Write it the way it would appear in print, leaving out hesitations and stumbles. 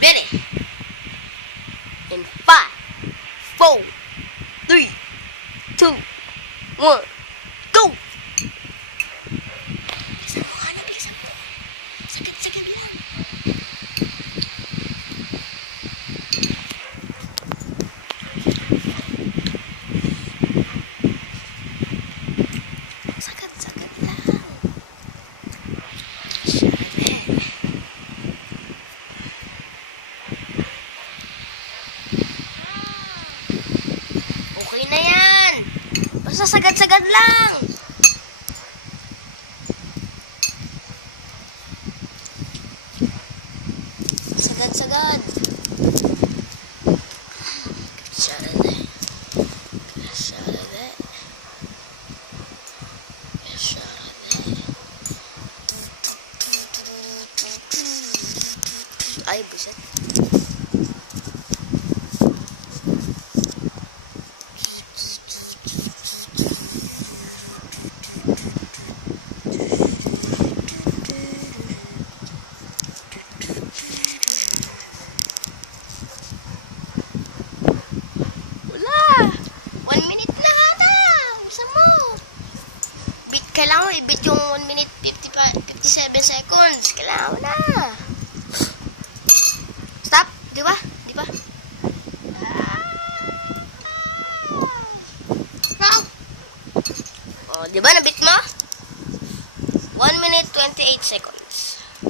Ready? In 5, 4, 3, 2, 1, go! Isa mo, hanap, isa mo. Sagad-sagad lang. Sagad-sagad lang. Okay na yan. Basta sagad-sagad lang. Sagad-sagad. Shot of that. Shot of that. Shot of that. Ay, buset. Wala! 1 minute na ata! Isa mo! Kailangan mo i-beat yung 1 minute 57 seconds. Kailangan mo na! Stop! Di ba? Di ba? Stop! O, di ba na-beat mo? 1 minute 28 seconds.